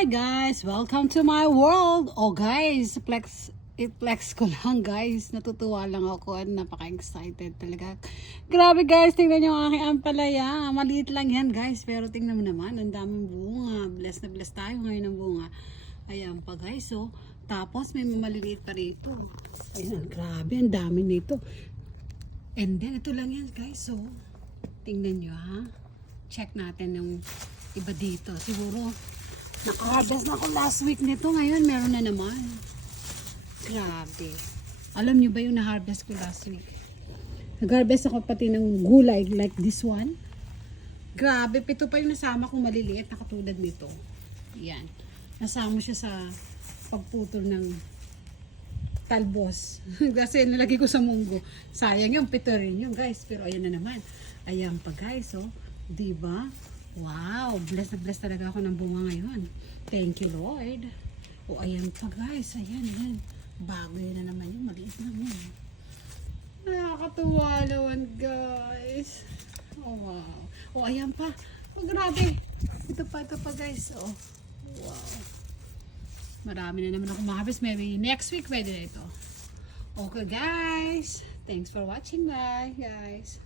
Hi guys! Welcome to my world! Oh guys, i-flex ko lang guys. Natutuwa lang ako at napaka-excited talaga. Grabe guys, tingnan nyo ang aking ampalaya. Maliit lang yan guys, pero tingnan mo naman, ang daming bunga. Bless na bless tayo ngayon ng bunga. Ayan pa guys, oh. Tapos may maliliit pa rito. Ayan, grabe, ang dami nito. And then, ito lang yan guys, so tingnan nyo ha. Check natin yung iba dito. Siguro, naka-harvest na ako last week nito. Ngayon, meron na naman. Grabe. Alam nyo ba yung na-harvest ko last week? Nag-harvest ako pati ng gulay like this one. Grabe, pito pa yung nasama kong maliliit na katulad nito. Yan. Nasama siya sa pagputol ng talbos. Kasi nilagay ko sa munggo. Sayang yung pito rin yun guys. Pero ayan na naman. Ayan pa guys, oh. Diba? Wow, blessed na blessed talaga ako ng bunga ngayon. Thank you, Lord. O, ayan pa guys. Ayan, ayan. Bago yun na naman yun. Maliit lang yun. Nakakatuwa naman, guys. Oh, wow. O, ayan pa. Oh, grabe. Ito pa guys. Oh, wow. Marami na naman ako ma-harvest. Maybe next week pwede na ito. Okay, guys. Thanks for watching. Bye, guys.